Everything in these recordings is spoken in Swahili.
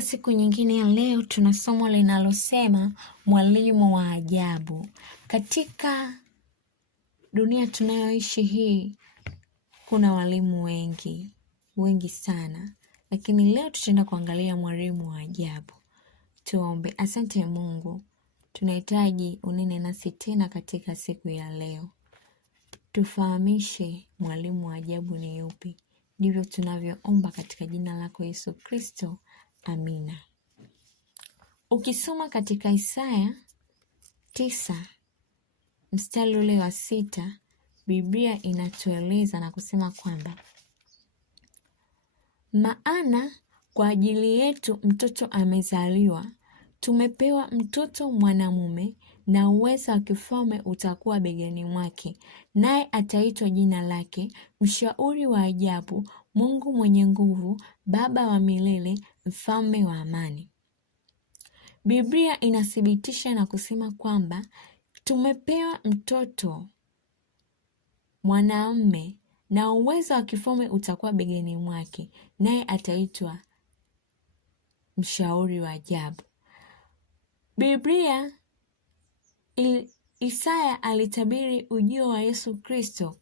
Katika siku nyingine ya leo tuna somo linalosema mwalimu wa ajabu. Katika dunia tunayoishi hii kuna walimu wengi sana. Lakini leo tutaenda kuangalia mwalimu wa ajabu. Tuombe. Asante Mungu. Tunahitaji unene nasi tena katika siku ya leo. Tufahamishe mwalimu wa ajabu ni yupi. Ndivyo tunavyoomba katika jina lako Yesu Kristo. Amina. Ukisoma katika Isaya 9 mstari ule wa 6, Biblia inatueleza na kusema kwamba maana kwa ajili yetu mtoto amezaliwa, tumepewa mtoto mwanamume, na uweza wa kifalme utakuwa begani mwake, naye ataitwa jina lake Mshauri wa Ajabu, Mungu mwenye nguvu, Baba wa milele, Mfalme wa amani. Biblia inathibitisha na kusema kwamba tumepewa mtoto mwanamume, na uwezo wa kifalme utakuwa begani mwake, naye ataitwa Mshauri wa Ajabu. Biblia Isaya alitabiri ujio wa Yesu Kristo,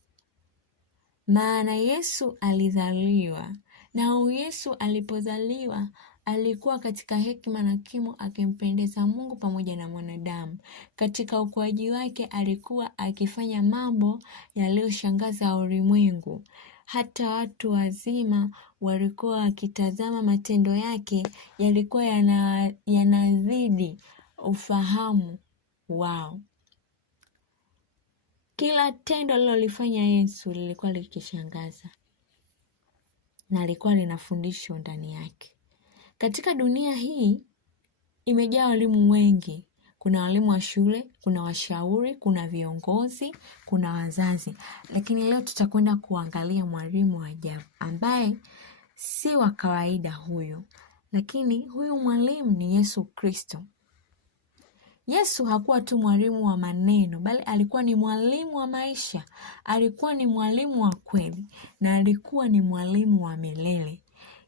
maana Yesu alizaliwa, na Yesu alipozaliwa alikuwa katika hekima na kimo akimpendeza Mungu pamoja na mwanadamu. Katika ukuaji wake alikuwa akifanya mambo yaliyoshangaza ulimwengu. Hata watu wazima walikuwa wakitazama matendo yake, yalikuwa yanazidi ufahamu wao. Kila tendo alilolifanya Yesu lilikuwa likishangaza na lilikuwa lina fundisho ndani yake. Katika dunia hii imejaa walimu wengi. Kuna walimu wa shule, kuna washauri, kuna viongozi, kuna wazazi. Lakini leo tutakwenda kuangalia mwalimu wa ajabu ambaye si wa kawaida huyu. Lakini huyu mwalimu ni Yesu Kristo. Yesu hakuwa tu mwalimu wa maneno, bali alikuwa ni mwalimu wa maisha. Alikuwa ni mwalimu wa kweli, na alikuwa ni mwalimu wa milele.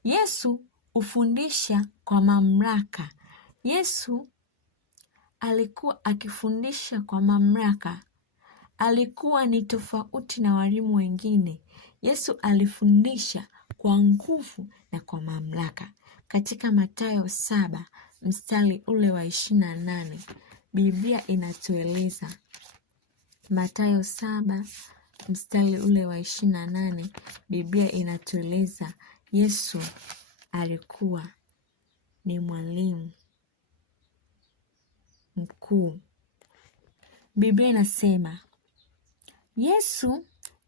Yesu hufundisha kwa mamlaka. Yesu alikuwa akifundisha kwa mamlaka. Alikuwa ni tofauti na walimu wengine. Yesu alifundisha kwa nguvu na kwa mamlaka. Katika Mathayo 7 mstari ule wa 28, Biblia inatueleza. Mathayo 7 mstari ule wa 28, Biblia inatueleza Yesu alikuwa ni mwalimu mkuu. Biblia inasema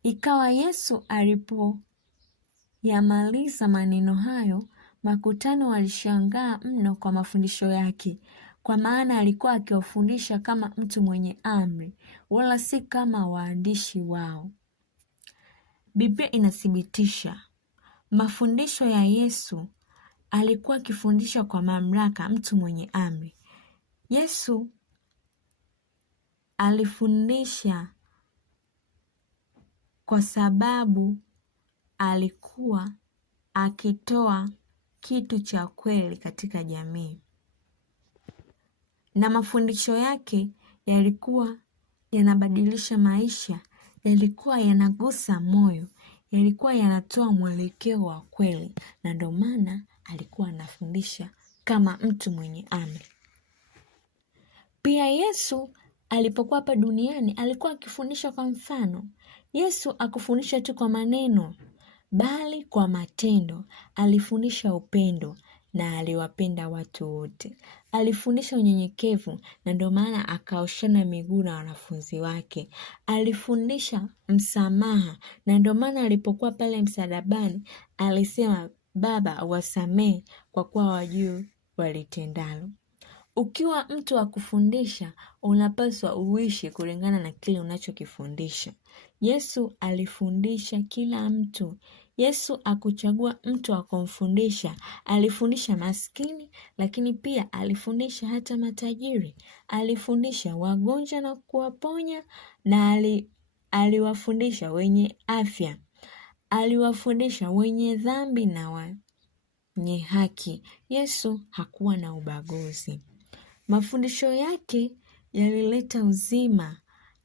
ikawa Yesu alipoyamaliza maneno hayo, makutano walishangaa mno kwa mafundisho yake, kwa maana alikuwa akiwafundisha kama mtu mwenye amri, wala si kama waandishi wao. Biblia inathibitisha mafundisho ya Yesu. Alikuwa akifundisha kwa mamlaka, mtu mwenye amri. Yesu alifundisha kwa sababu alikuwa akitoa kitu cha kweli katika jamii, na mafundisho yake yalikuwa yanabadilisha maisha, yalikuwa yanagusa moyo, yalikuwa yanatoa mwelekeo wa kweli, na ndio maana alikuwa anafundisha kama mtu mwenye amri. Pia Yesu alipokuwa hapa duniani alikuwa akifundisha kwa mfano. Yesu akufundisha tu kwa maneno, bali kwa matendo. Alifundisha upendo na aliwapenda watu wote. Alifundisha unyenyekevu, na ndio maana akaoshana miguu na wanafunzi wake. Alifundisha msamaha, na ndio maana alipokuwa pale msalabani alisema, Baba, wasamehe kwa kuwa hawajui walitendalo. Ukiwa mtu wa kufundisha, unapaswa uishi kulingana na kile unachokifundisha. Yesu alifundisha kila mtu. Yesu akuchagua mtu wa kumfundisha. Alifundisha maskini, lakini pia alifundisha hata matajiri. Alifundisha wagonjwa na kuwaponya, na aliwafundisha wenye afya. Aliwafundisha wenye dhambi mwenye haki. Yesu hakuwa na ubaguzi. Mafundisho yake yalileta uzima.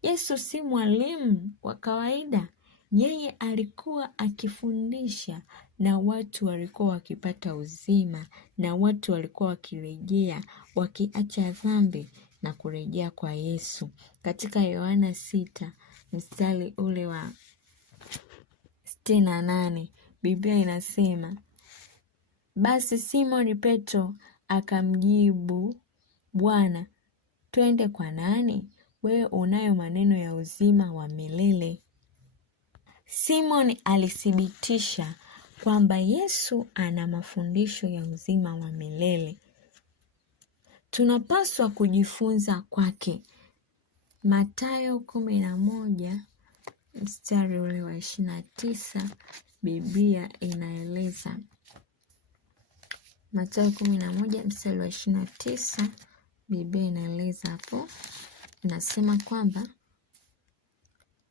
Yesu si mwalimu wa kawaida. Yeye alikuwa akifundisha na watu walikuwa wakipata uzima, na watu walikuwa wakirejea, wakiacha dhambi na kurejea kwa Yesu. Katika Yohana 6 mstari ule wa 68, Biblia inasema, basi Simoni Petro akamjibu, Bwana, twende kwa nani? Wewe unayo maneno ya uzima wa milele. Simoni alithibitisha kwamba Yesu ana mafundisho ya uzima wa milele. Tunapaswa kujifunza kwake. Mathayo 11 mstari ule wa 29, Biblia inaeleza. Mathayo 11 mstari wa 29, Biblia inaeleza hapo. Inasema kwamba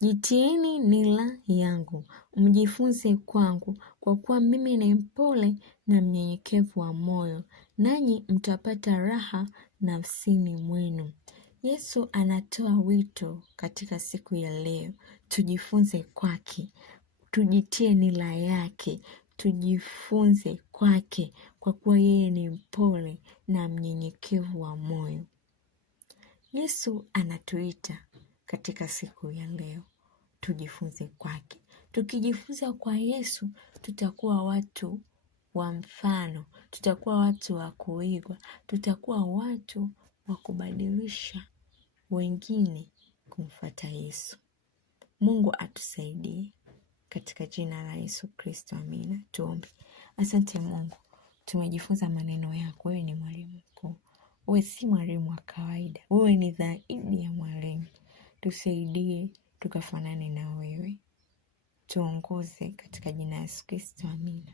jitieni nila yangu, mjifunze kwangu, kwa kuwa mimi ni mpole na mnyenyekevu wa moyo, nanyi mtapata raha nafsini mwenu. Yesu anatoa wito katika siku ya leo. Tujifunze kwake, tujitie nila yake, tujifunze kwake, kwa kuwa yeye ni mpole na mnyenyekevu wa moyo. Yesu anatuita katika siku ya leo, tujifunze kwake. Tukijifunza kwa Yesu, tutakuwa watu wa mfano, tutakuwa watu wa kuigwa, tutakuwa watu wa kubadilisha wengine kumfuata Yesu. Mungu atusaidie katika jina la Yesu Kristo, amina. Tuombe. Asante Mungu, tumejifunza maneno yako. Wewe ni mwalimu mkuu. Wewe si mwalimu wa kawaida. Wewe ni zaidi ya mwalimu. Tusaidie tukafanane na wewe. Tuongoze katika jina la Yesu Kristo, amina.